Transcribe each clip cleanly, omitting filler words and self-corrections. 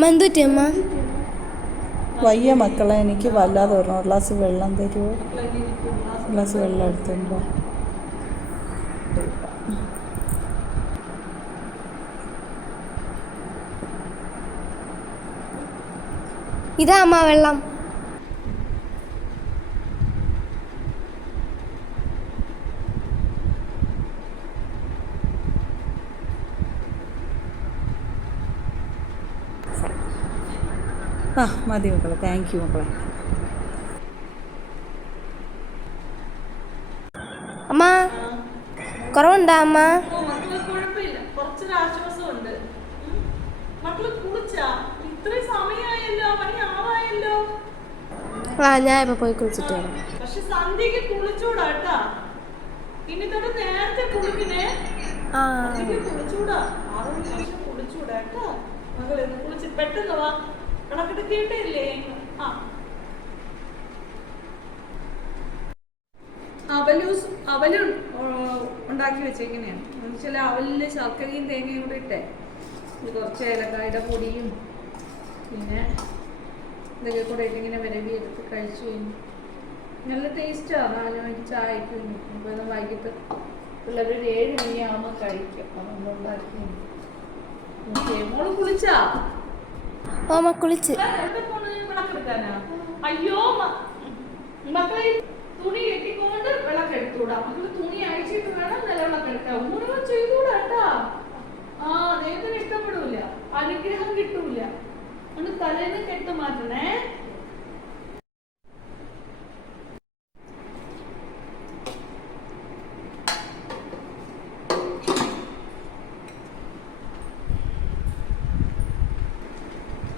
മന്തുറ്റി അമ്മ വയ്യ മക്കളെ, എനിക്ക് വല്ലാതെ വരണം. ഒരു ഗ്ലാസ് വെള്ളം തരുമോ? ഗ്ലാസ് വെള്ളം എടുത്തുണ്ടോ? ഇതാ അമ്മ വെള്ളം. ആ മതി മക്കളെ, താങ്ക് യു മക്കളെ. അമ്മ കുറവുണ്ടാ അമ്മ? കുഴപ്പമില്ല, കുറച്ചൊരു ആശ്വാസമുണ്ട്. മക്കള് കുളിച്ചാ? ഇത്രയും സമയമായല്ലോ, മണി 6 ആ ഞാൻ ഇപ്പൊ പോയി കുളിച്ചിട്ട് വരാം. പക്ഷെ സന്ധ്യക്ക് കുളിച്ചൂടാ കേട്ടാ. ഇനി തൊട്ട് നേരത്തെ കുളിക്കണേ. കുളിച്ചൂടാ, 6 മണി കുളിച്ചൂടാ കേട്ടാ. മകളെ കുളിച്ച് പെട്ടെന്ന് വാ, കണക്കിട്ട് കേട്ടില്ലേ? ആ അവല് ഉണ്ടാക്കി വെച്ചെങ്ങനെയാണ് ചില അവലില് ശർക്കരയും തേങ്ങയും കൂടെ ഇട്ടേ, കുറച്ച് ഏലക്കായുടെ പൊടിയും പിന്നെ ഇതൊക്കെ കൂടെ ഇട്ടിങ്ങനെ വിരവി എടുത്ത് കഴിച്ചു കഴിഞ്ഞു. നല്ല ടേസ്റ്റാണ്. 4 മണിക്ക് ചായക്ക് ഇപ്പോൾ വൈകിട്ട് പിള്ളേർ ഒരു 7 മണിയാകുമ്പോൾ കഴിക്കും. അതൊന്നും ഉണ്ടാക്കി മോള് കുളിച്ചാ? ഓമ കുളിച്ച്. വിളക്കെടുക്കാനാ? അയ്യോ മക്കളെ, തുണി കെട്ടിക്കൊണ്ട് വിളക്കെടുത്തൂടാ. മക്കള് തുണി അഴിച്ചിട്ട് വേണം നിലവിളക്കെടുക്കാൻ. മുഴുവൻ ചെയ്തൂടാ കേട്ടാ. ആ ദൈവത്തിന് ഇഷ്ടപ്പെടൂല, അനുഗ്രഹം കിട്ടൂല. അതുകൊണ്ട് തലേന്ന് കെട്ട് മാറ്റണേ.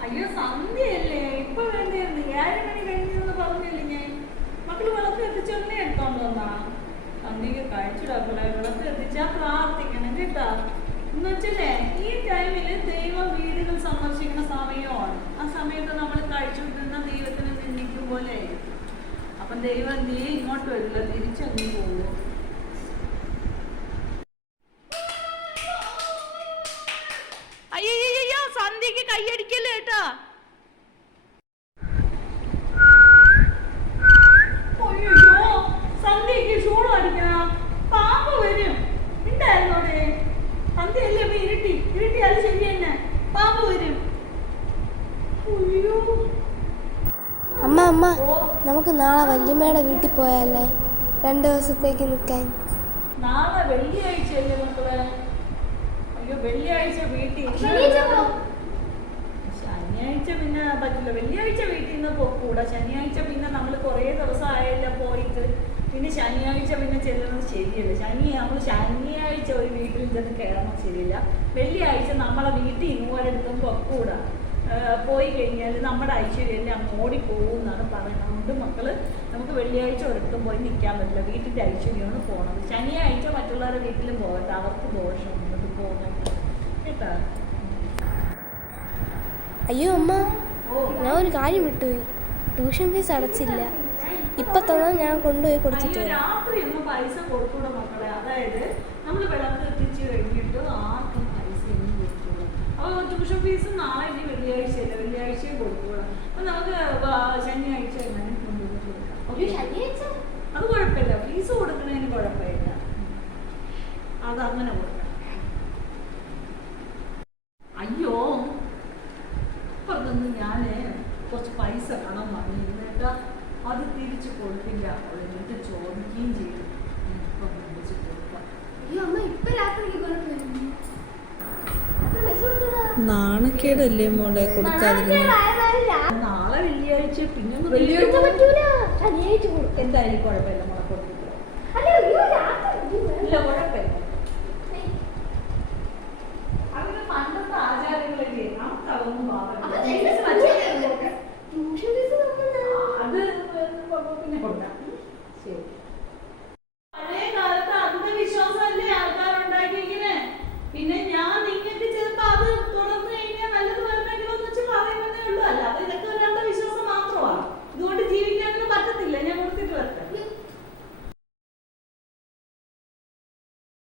അയ്യോ സന്ധ്യയല്ലേ, ഇപ്പൊ വേണ്ടായിരുന്നു. 7 മണി കഴിഞ്ഞെന്ന് പറഞ്ഞില്ലേ ഞാൻ. മക്കള് വിളക്ക് എത്തിച്ചൊന്നേ എടുത്തോണ്ട് വന്നാ. സന്ധ്യക്ക് കഴിച്ചിടാക്കളെ, വിളക്ക് എത്തിച്ചാ പ്രാർത്ഥിക്കണം കേട്ടാ. എന്ന് വെച്ചല്ലേ, ഈ ടൈമില് ദൈവം വീടുകൾ സന്ദർശിക്കുന്ന സമയമാണ്. ആ സമയത്ത് നമ്മൾ കഴിച്ചുകൊണ്ടിരുന്ന ദൈവത്തിന് നിന്ദിക്കും പോലെ. അപ്പം ദൈവം നീ ഇങ്ങോട്ട് വരില്ല, തിരിച്ചങ്ങ് പോകും. അയ്യോ സന്ധ്യക്ക് കൈയടിക്കല്ലേ കേട്ടാ. അയ്യോ സന്ധ്യക്ക് ഷൂൾ അടിക്കണ, പാമ്പ് വരും. ഉണ്ടായിരുന്നോടെ സന്ധ്യയല്ലേ, അപ്പൊ ഇരുട്ടിയാലും ശരി തന്നെ, പാമ്പ് വരും. അയ്യോ അമ്മ അമ്മ നമുക്ക് നാളെ വല്യമ്മയുടെ വീട്ടിൽ പോയാലേ, 2 ദിവസത്തേക്ക് നിൽക്കാൻ? നാളെ വെള്ളിയാഴ്ചയല്ലേ മക്കളെ? അയ്യോ വെള്ളിയാഴ്ച വീട്ടിൽ, ശനിയാഴ്ച പിന്നെ പറ്റില്ല. വെള്ളിയാഴ്ച വീട്ടിൽ നിന്ന് പോക്കൂടാ. ശനിയാഴ്ച പിന്നെ നമ്മൾ കുറേ ദിവസം ആയല്ലോ പോയിട്ട്, പിന്നെ ശനിയാഴ്ച പിന്നെ ചെല്ലുന്നത് ശരിയല്ല. നമ്മൾ ശനിയാഴ്ച ഒരു വീട്ടിൽ ചെന്ന് കയറുന്നത് ശരിയില്ല. വെള്ളിയാഴ്ച നമ്മളെ വീട്ടിൽ നിന്ന് ഒരിടത്തും പൊക്കൂടാ. പോയി കഴിഞ്ഞാൽ നമ്മുടെ ഐശ്വര്യം അങ്ങ് ഓടിപ്പോകും എന്നാണ് പറയുന്നത്. അതുകൊണ്ട് മക്കള് നമുക്ക് വെള്ളിയാഴ്ച ഒരിടത്തും പോയി നിൽക്കാൻ പറ്റില്ല. വീട്ടിൻ്റെ ഐശ്വര്യമാണ് പോകണത്. ശനിയാഴ്ച മറ്റുള്ളവരുടെ വീട്ടിലും പോകട്ടെ, അവർക്ക് ദോഷം എന്നിട്ട് പോകുന്നത് കേട്ടാ. അയ്യോ അമ്മ, ഞാൻ ഒരു കാര്യം വിട്ടുപോയി. ട്യൂഷൻ ഫീസ് അടച്ചില്ല. ഇപ്പൊ തന്നെ ഞാൻ കൊണ്ടുപോയി കൊടുത്തിട്ട് രാത്രി ഒന്നും പൈസ കൊടുക്കൂടെ മക്കളെ. അതായത് നമ്മൾ വിളക്ക് എത്തിച്ച് കഴിഞ്ഞിട്ട് ആർക്കും പൈസ ഒന്നും കൊടുക്കൂടാ. അപ്പോൾ ട്യൂഷൻ ഫീസ് നാളെ ഇനി വെള്ളിയാഴ്ചയല്ല, വെള്ളിയാഴ്ചയും കൊടുക്കൂടാ. അപ്പൊ നമുക്ക് ശനിയാഴ്ച എങ്ങനെ കൊണ്ടുപോയി കൊടുക്കാം. അത് കുഴപ്പമില്ല, ഫീസ് കൊടുക്കുന്നതിന് കുഴപ്പമില്ല. അതങ്ങനെ കൊടുക്കാം. അയ്യോ ഇപ്പതൊന്നും ഞാന് കുറച്ച് പൈസ കടം വാങ്ങിയിരുന്നേട്ടാ, അത് തിരിച്ചു കൊടുക്കില്ല. എന്നിട്ട് ചോദിക്കുകയും ചെയ്തു. ഇപ്പം തിരിച്ചു കൊടുക്കാം. നാണക്കേടല്ലേ മോളെ കൊടുക്കാതിരുന്ന? നാളെ വെള്ളിയാഴ്ച, പിന്നെ എന്തായാലും കുഴപ്പമില്ല മോളെ കൊടുത്തില്ല. ഇല്ല കുഴപ്പമില്ല.